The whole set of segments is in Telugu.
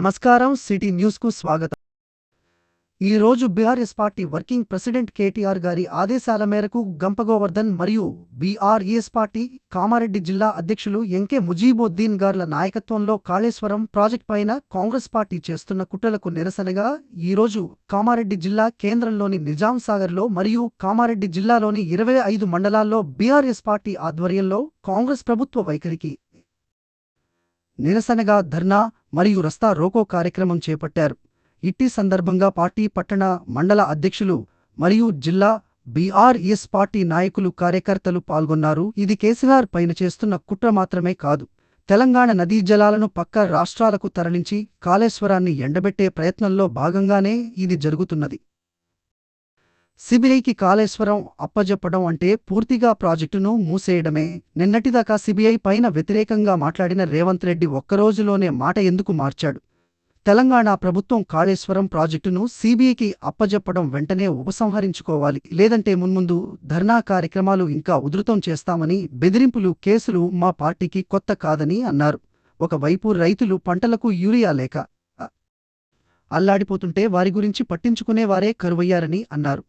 నమస్కారం సిటీ న్యూస్ కు స్వాగతం। ఈ రోజు BRS party working president KTR గారి ఆదేశాల మేరకు గంపగోవర్ధన్ మరియు బీఆర్ఎస్ పార్టీ కామారెడ్డి జిల్లా అధ్యక్షులు ఎంకే ముజీబుద్దీన్ గార్ల నాయకత్వంలో కాళేశ్వరం ప్రాజెక్ట్ పైన కాంగ్రెస్ పార్టీ చేస్తున్న కుట్రలకు నిరసనగా ఈ రోజు కామారెడ్డి జిల్లా కేంద్రంలోని నిజాం సాగర్లో మరియు కామారెడ్డి జిల్లాలోని 25 మండలాల్లో బీఆర్ఎస్ పార్టీ ఆధ్వర్యంలో కాంగ్రెస్ ప్రభుత్వ వైఖరికి నిరసనగా ధర్నా మరియు రస్తా రోకో కార్యక్రమం చేపట్టారు। ఇట్టి సందర్భంగా పార్టీ పట్టణ మండల అధ్యక్షులు మరియు జిల్లా బీఆర్ఎస్ పార్టీ నాయకులు కార్యకర్తలు పాల్గొన్నారు। ఇది కేసీఆర్ పైన చేస్తున్న కుట్ర మాత్రమే కాదు, తెలంగాణ నదీ జలాలను పక్క రాష్ట్రాలకు తరలించి కాళేశ్వరాన్ని ఎండబెట్టే ప్రయత్నంలో భాగంగానే ఇది జరుగుతున్నది। సిబిఐకి కాళేశ్వరం అప్పజెప్పడం అంటే పూర్తిగా ప్రాజెక్టును మూసేయడమే। నిన్నటిదాకా సిబిఐ పైన వ్యతిరేకంగా మాట్లాడిన రేవంత్ రెడ్డి ఒక్కరోజులోనే మాట ఎందుకు మార్చాడు? తెలంగాణ ప్రభుత్వం కాళేశ్వరం ప్రాజెక్టును సిబిఐకి అప్పజెప్పడం వెంటనే ఉపసంహరించుకోవాలి, లేదంటే మున్ముందు ధర్నా కార్యక్రమాలు ఇంకా ఉధృతం చేస్తామని బెదిరింపులు కేసులు మా పార్టీకి కొత్త కాదని అన్నారు। ఒకవైపు రైతులు పంటలకు యూరియా లేక అల్లాడిపోతుంటే వారి గురించి పట్టించుకునేవారే కరువయ్యారని అన్నారు।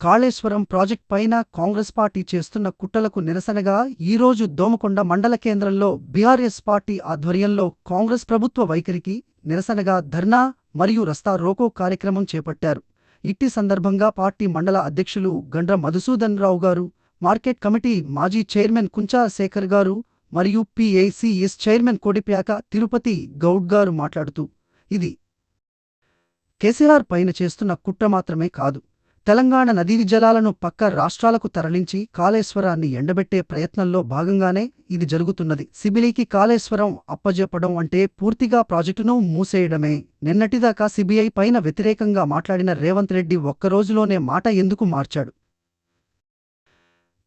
కాళేశ్వరం ప్రాజెక్ట్ పైన కాంగ్రెస్ పార్టీ చేస్తున్న కుట్రలకు నిరసనగా ఈ రోజు దోమకొండ మండల కేంద్రంలో బీఆర్ఎస్ పార్టీ ఆధ్వర్యంలో కాంగ్రెస్ ప్రభుత్వ వైఖరికి నిరసనగా ధర్నా మరియు రస్తా రోకో కార్యక్రమం చేపట్టారు। ఇట్టి సందర్భంగా పార్టీ మండల అధ్యక్షులు గండ్ర మధుసూదన్ రావు గారు, మార్కెట్ కమిటీ మాజీ చైర్మన్ కుంచా శేఖర్ గారు మరియు పిఏసిఎస్ చైర్మన్ కోడిప్యాక తిరుపతి గౌడ్ గారు మాట్లాడుతూ, ఇది కేసీఆర్ పైన చేస్తున్న కుట్ర మాత్రమే కాదు, తెలంగాణ నదీ జలాలను పక్క రాష్ట్రాలకు తరలించి కాళేశ్వరాన్ని ఎండబెట్టే ప్రయత్నంలో భాగంగానే ఇది జరుగుతున్నది। సిబిఐకి కాళేశ్వరం అప్పజెప్పడం అంటే పూర్తిగా ప్రాజెక్టును మూసేయడమే। నిన్నటిదాకా సిబిఐ పైన వ్యతిరేకంగా మాట్లాడిన రేవంత్ రెడ్డి ఒక్కరోజులోనే మాట ఎందుకు మార్చాడు?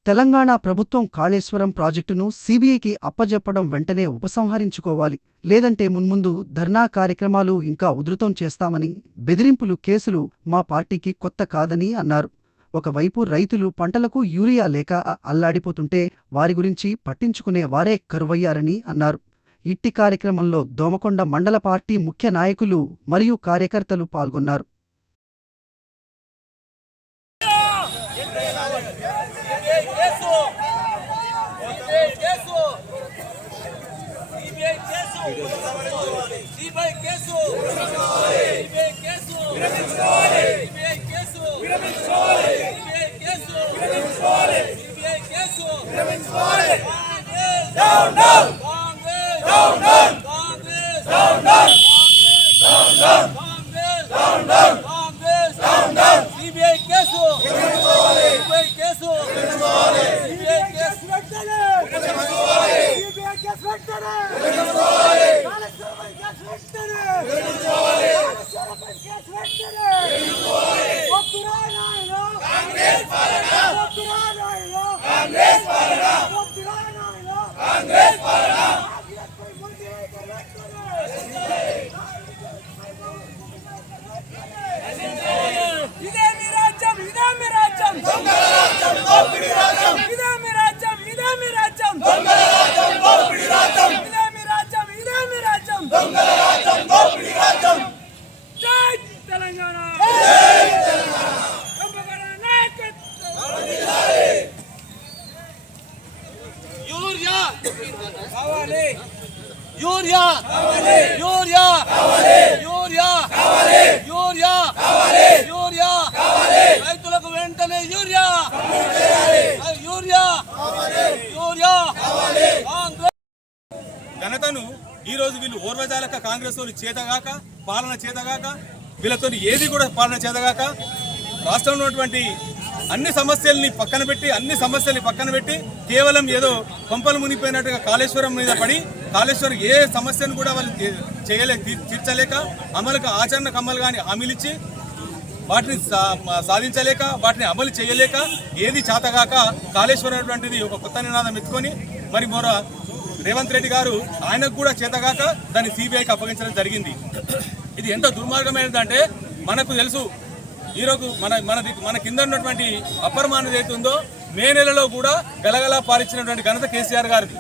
తెలంగాణ ప్రభుత్వం కాళేశ్వరం ప్రాజెక్టును సిబిఐకి అప్పజెప్పడం వెంటనే ఉపసంహరించుకోవాలి, లేదంటే మున్ముందు ధర్నా కార్యక్రమాలు ఇంకా ఉధృతం చేస్తామని బెదిరింపులు కేసులు మా పార్టీకి కొత్త కాదని అన్నారు। ఒకవైపు రైతులు పంటలకు యూరియా లేక అల్లాడిపోతుంటే వారి గురించి పట్టించుకునే వారే కరువయ్యారని అన్నారు। ఇట్టి కార్యక్రమంలో దోమకొండ మండల పార్టీ ముఖ్య నాయకులు మరియు కార్యకర్తలు పాల్గొన్నారు। రైతులకు వెంటనే యూరియా ఘనతను ఈ రోజు వీళ్ళు ఓర్వజాలక కాంగ్రెస్ వాళ్ళు చేతగాక, పాలన చేతగాక, వీళ్ళతో ఏది కూడా పాలన చేతగాక రాష్ట్రంలో ఉన్నటువంటి అన్ని సమస్యల్ని పక్కన పెట్టి కేవలం ఏదో కొంపలు మునిగిపోయినట్టుగా కాళేశ్వరం మీద పడి కాళేశ్వరం ఏ సమస్యను కూడా వాళ్ళు తీర్చలేక అమలుకు ఆచరణకు అమలు కానీ హామీలిచ్చి వాటిని సాధించలేక వాటిని అమలు చేయలేక ఏది చేతగాక కాళేశ్వరం అనేటువంటిది ఒక కొత్త నినాదం ఎత్తుకొని మరి రేవంత్ రెడ్డి గారు ఆయనకు కూడా చేతగాక దాన్ని సిబిఐకి అప్పగించడం జరిగింది. ఇది ఎంత దుర్మార్గమైనదంటే మనకు తెలుసు. ఈరోజు మన కింద ఉన్నటువంటి అప్పర్ మాన్ ఏదైతే ఉందో మే నెలలో కూడా గలగలా పాలించినటువంటి ఘనత కేసీఆర్ గారిది.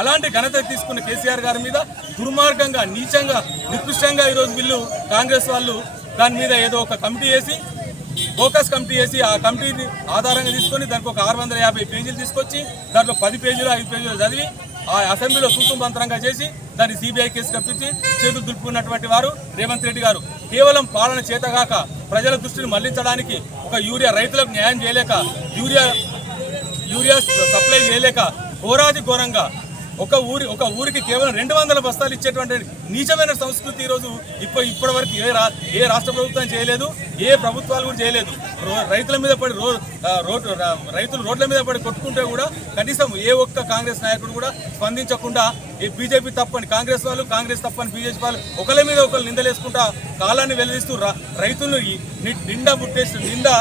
అలాంటి ఘనత తీసుకున్న కేసీఆర్ గారి మీద దుర్మార్గంగా నీచంగా నికృష్టంగా ఈరోజు వీళ్ళు కాంగ్రెస్ వాళ్ళు దాని మీద ఏదో ఒక కమిటీ వేసి ఫోకస్ కమిటీ వేసి ఆ కమిటీని ఆధారంగా తీసుకొని దానికి ఒక 650 పేజీలు తీసుకొచ్చి దాంట్లో 10 పేజీలు 5 పేజీలు చదివి ఆ అసెంబ్లీలో తంత్రంగా చేసి దాన్ని సిబిఐ కేసు కప్పించి చేతులు దులుపుకున్నటువంటి వారు రేవంత్ రెడ్డి గారు. కేవలం పాలన చేతగాక ప్రజల దృష్టిని మళ్లించడానికి ఒక యూరియా రైతులకు న్యాయం చేయలేక యూరియా సప్లై చేయలేక ఘోరంగా ఒక ఊరికి కేవలం 200 బస్తాలు ఇచ్చేటువంటి నీచమైన సంస్కృతి ఈరోజు ఇప్పటి వరకు ఏ రాష్ట్ర ప్రభుత్వం చేయలేదు, ఏ ప్రభుత్వాలు కూడా చేయలేదు. రైతుల మీద పడి రైతులు రోడ్ల మీద పడి కొట్టుకుంటే కూడా కనీసం ఏ ఒక్క కాంగ్రెస్ నాయకుడు కూడా స్పందించకుండా ఈ బీజేపీ తప్పని కాంగ్రెస్ వాళ్ళు, కాంగ్రెస్ తప్పని బీజేపీ వాళ్ళు ఒకరి మీద ఒకరు నిందలేసుకుంటా కాలాన్ని వెల్లడిస్తూ రైతులను నిండా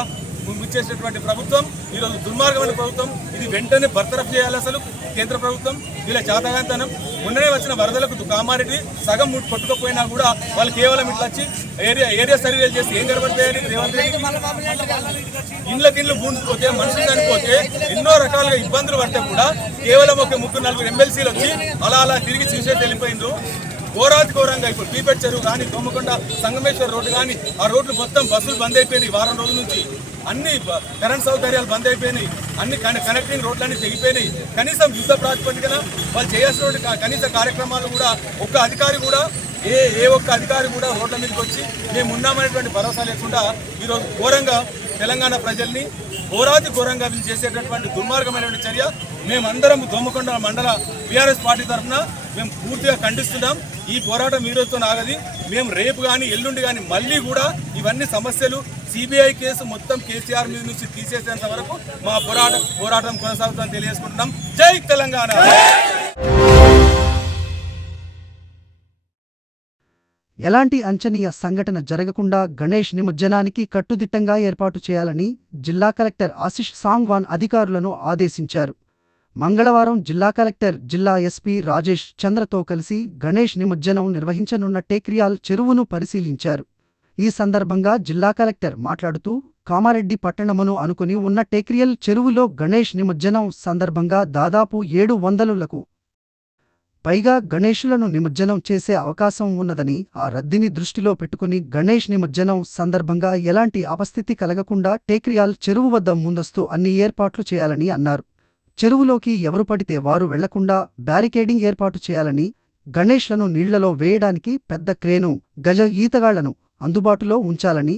ముచ్చేసినటువంటి ప్రభుత్వం ఈరోజు దుర్మార్గమైన ప్రభుత్వం. ఇది వెంటనే బర్తరఫ్ చేయాలి. అసలు కేంద్ర ప్రభుత్వం వీళ్ళ చాతగాంతనం. మొన్ననే వచ్చిన వరదలకు కామారెడ్డి సగం కొట్టుకపోయినా కూడా వాళ్ళు కేవలం ఇట్లా వచ్చి ఏరియా సర్వేలు చేసి ఏం కనబడతాయని రేవంత్ రెడ్డి ఇండ్లకిండ్లు పూడ్చిపోతే మనుషులు చనిపోతే ఎన్నో రకాలుగా ఇబ్బందులు పడితే కూడా కేవలం ఒక 3-4 ఎమ్మెల్సీలు వచ్చి అలా తిరిగి చూసేసి వెళ్ళిపోయిండ్రు. ఘోరంగా ఇప్పుడు పీపెట్ చెరువు కానీ దోమకొండ సంగమేశ్వర్ రోడ్డు కానీ ఆ రోడ్లు మొత్తం బస్సులు బంద్ అయిపోయినాయి. వారం రోజుల నుంచి అన్ని కరెంట్ సౌకర్యాలు బంద్ అయిపోయినాయి. అన్ని కనెక్టింగ్ రోడ్లన్నీ తెగిపోయినాయి. కనీసం యుద్ధ ప్రాతిపదికన వాళ్ళు చేయాల్సిన కనీస కార్యక్రమాలు కూడా ఒక్క అధికారి కూడా ఏ ఒక్క అధికారి కూడా రోడ్ల మీదకి వచ్చి మేము ఉన్నామనేటువంటి భరోసా లేకుండా ఈరోజు ఘోరంగా తెలంగాణ ప్రజల్ని ఘోరంగా వీళ్ళు చేసేటటువంటి దుర్మార్గమైనటువంటి చర్య మేమందరం దోమకొండ మండల బీఆర్ఎస్ పార్టీ తరఫున మేము పూర్తిగా ఖండిస్తున్నాం. ఈ పోరాటం ఈ రోజుతో ఆగది. మేము రేపు కానీ ఎల్లుండి కానీ మళ్ళీ కూడా ఇవన్నీ సమస్యలు సిబిఐ కేసు మొత్తం కేసీఆర్ మీద నుంచి తీసేసేంత వరకు మా పోరాటం కొనసాగుతుందని తెలియజేసుకుంటున్నాం. జై తెలంగాణ. ఎలాంటి అంచనీయ సంఘటన జరగకుండా గణేష్ నిమజ్జనానికి కట్టుదిట్టంగా ఏర్పాటు చేయాలని జిల్లా కలెక్టర్ ఆశిష్ సాంగ్వాన్ అధికారులను ఆదేశించారు. మంగళవారం జిల్లా కలెక్టర్ జిల్లా ఎస్పీ రాజేష్ చంద్రతో కలిసి గణేష్ నిమజ్జనం నిర్వహించనున్న టేక్రియాల్ చెరువును పరిశీలించారు. ఈ సందర్భంగా జిల్లా కలెక్టర్ మాట్లాడుతూ కామారెడ్డి పట్టణమును అనుకుని ఉన్న టేక్రియల్ చెరువులో గణేష్ నిమజ్జనం సందర్భంగా దాదాపు 700లకు పైగా గణేశులను నిమజ్జనం చేసే అవకాశం ఉన్నదని, ఆ రద్దీని దృష్టిలో పెట్టుకుని గణేష్ నిమజ్జనం సందర్భంగా ఎలాంటి అపస్థితి కలగకుండా టేక్రియాల్ చెరువు వద్ద ముందస్తు అన్ని ఏర్పాట్లు చేయాలని అన్నారు. చెరువులోకి ఎవరు పడితే వారు వెళ్లకుండా బ్యారికేడింగ్ ఏర్పాటు చేయాలని, గణేష్లను నీళ్లలో వేయడానికి పెద్ద క్రేను, గజ ఈతగాళ్లను అందుబాటులో ఉంచాలని,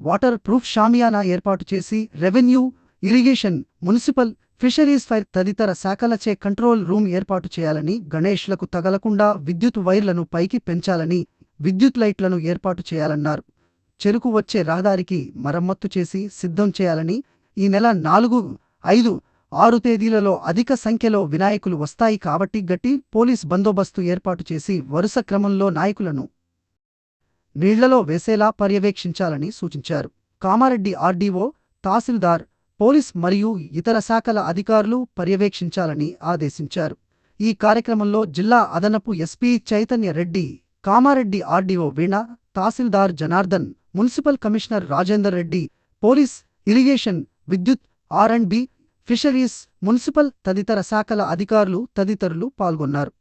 వాటర్ ప్రూఫ్ షామియానా ఏర్పాటు చేసి revenue, irrigation, municipal, fisheries fire తదితర శాఖలచే కంట్రోల్ రూమ్ ఏర్పాటు చేయాలని, గణేష్లకు తగలకుండా విద్యుత్ వైర్లను పైకి పెంచాలని, విద్యుత్ లైట్లను ఏర్పాటు చేయాలన్నారు. చెరుకు వచ్చే రహదారికి మరమ్మత్తు చేసి సిద్ధం చేయాలని, ఈ నెల 4, 5, 6 తేదీలలో అధిక సంఖ్యలో వినాయకులు వస్తాయి కాబట్టి గట్టి పోలీస్ బందోబస్తు ఏర్పాటు చేసి వరుస క్రమంలో నాయకులను నీళ్లలో వేసేలా పర్యవేక్షించాలని సూచించారు. కామారెడ్డి ఆర్డీఓ, తహసీల్దార్, పోలీస్ మరియు ఇతర శాఖల అధికారులు పర్యవేక్షించాలని ఆదేశించారు. ఈ కార్యక్రమంలో జిల్లా అదనపు SP Chaitanya Reddy, Kamareddy RDO Veena, tahsildar Janardhan, municipal commissioner Rajender Reddy, police, irrigation, విద్యుత్, R&B, ఫిషరీస్, మున్సిపల్ తదితర శాఖల అధికారులు తదితరులు పాల్గొన్నారు.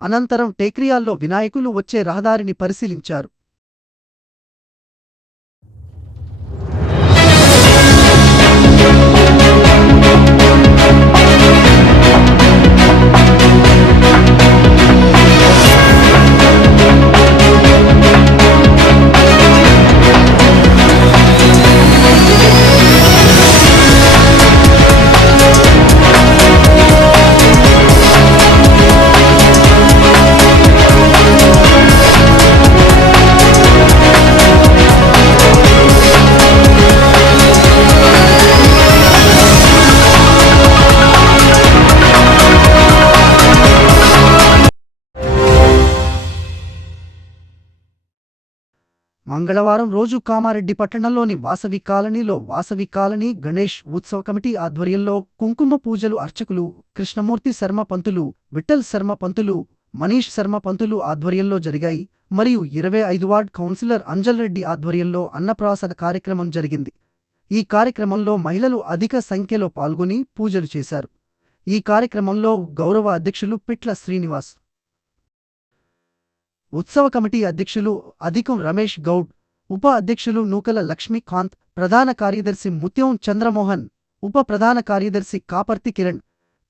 అనంతరం టేక్రియాల్లో వినాయకులు వచ్చే రహదారిని పరిశీలించారు. మంగళవారం రోజు కామారెడ్డి పట్టణంలోని వాసవి కాలనీలో వాసవి కాలనీ గణేష్ ఉత్సవ కమిటీ ఆధ్వర్యంలో కుంకుమ పూజలు అర్చకులు కృష్ణమూర్తి శర్మ పంతులు, విఠల్ శర్మ పంతులు, మనీష్ శర్మ పంతులు ఆధ్వర్యంలో జరిగాయి. మరియు 25 వార్డ్ కౌన్సిలర్ అంజల్ రెడ్డి ఆధ్వర్యంలో అన్నప్రాసన కార్యక్రమం జరిగింది. ఈ కార్యక్రమంలో మహిళలు అధిక సంఖ్యలో పాల్గొని పూజలు చేశారు. ఈ కార్యక్రమంలో గౌరవ అధ్యక్షులు పిట్ల శ్రీనివాస్, ఉత్సవ కమిటీ అధ్యక్షులు అధికం రమేష్ గౌడ్, ఉప అధ్యక్షులు నూకల లక్ష్మీకాంత్, ప్రధాన కార్యదర్శి ముత్యం చంద్రమోహన్, ఉప ప్రధాన కార్యదర్శి కాపర్తి కిరణ్,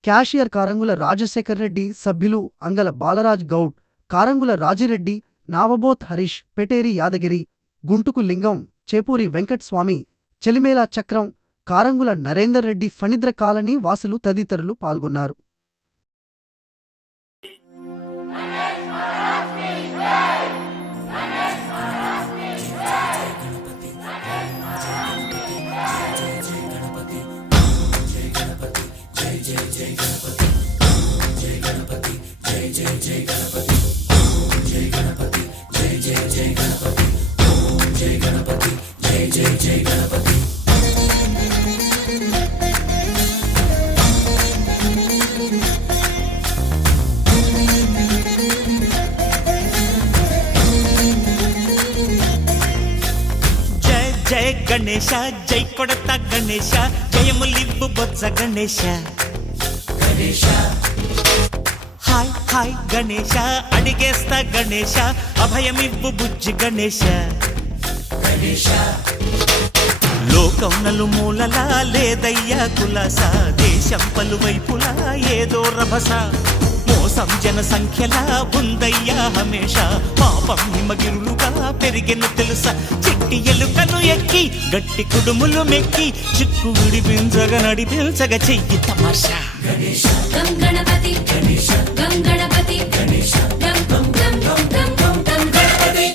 క్యాషియర్ కారంగుల రాజశేఖర్ రెడ్డి, సభ్యులు అంగల బాలరాజ్ గౌడ్, కారంగుల రాజిరెడ్డి, నావబోత్ హరీష్, పెటేరి యాదగిరి, గుంటుకు లింగం, చేపూరి వెంకట్స్వామి, చెలిమేల చక్రం, కారంగుల నరేందర్ రెడ్డి, ఫణిద్ర కాలనీ వాసులు తదితరులు పాల్గొన్నారు. జయ గణేశ, జై కొడత గణేశ, జయములివ్వు బొజ్జ గణేశ. హాయ్ హాయ్ గణేశ, అడిగేస్తా గణేశ, అభయమివ్వు బుజ్జి గణేశ. లోకం నలుమూలలా లేదయ్యా కులాస, దేశం పలువైపులా ఏదో రభస. మోసం జన సంఖ్యలా ఉందయ్యా హమేష, పాపం హిమగిరులుగా పెరిగెను తెలుసా. చెట్టి ఎలుకను ఎక్కి గట్టి కుడుములు మెక్కి, చిక్కు విడిపించగ నడిపించగ చెయ్యి తమాషా. గం గణపతి గం గణపతి గం గం గం గం గం గం గణపతి.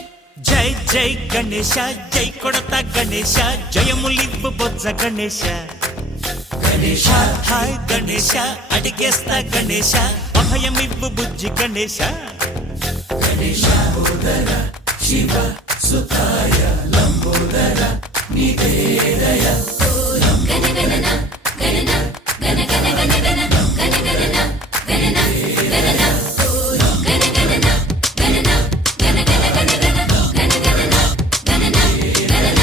జై జై గణేశ, జై కొడత గణేశ, జయములివ్వు బొజ్జ గణేశ. హాయ్ గణేశ, అడిగేస్తా గణేశ, అభయమివ్వు బుజ్జి గణేశ. శివ సుతాయ లంబోదర నివేదయ. గణ గణన గణన గణ గణ గణ గణ గణ గణన గణన గణన గణ గణన గణన గణ గణ గణ గణ గణ గణన గణన గణన.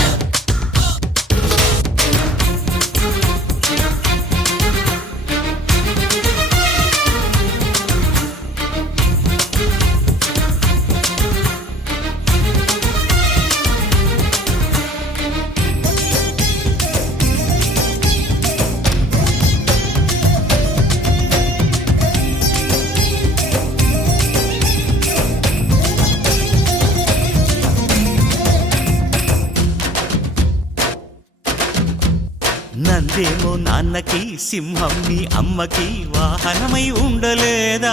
నందేమో నాన్నకి, సింహం నీ అమ్మకి వాహనమై ఉండలేదా.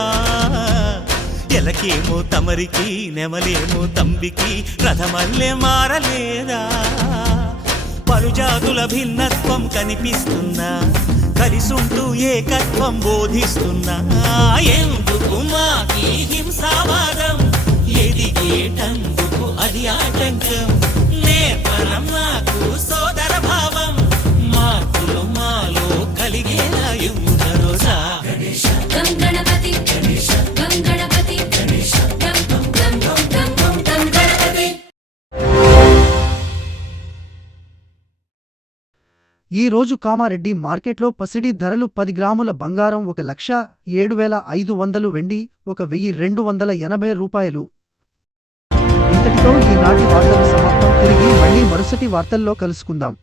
ఎలకేమో తమరికి, నెమలేమో తంబికి రథమల్లే మారలేదా. పలుజాతుల భిన్నత్వం కనిపిస్తున్నా, కలిసుంటూ ఏకత్వం బోధిస్తున్నా. ఎందుకు మాకి హింసావాదం, ఎదిగేటందుకు అది ఆటంకం. నేర్పరం నాకు సోదర భావం, మార్పులు మాలో కలిగేలా యువరోజా. గం గణపతి గం గణపతి గం గం గం గం గం గం గణపతి. ఈ రోజు కామారెడ్డి మార్కెట్లో పసిడి ధరలు 10 గ్రాముల బంగారం 1,07,500, వెండి 1,280 రూపాయలు. ఇంతటితో ఈనాటి వార్తలు సమాప్తం. తిరిగి మళ్ళీ మరుసటి వార్తల్లో కలుసుకుందాం.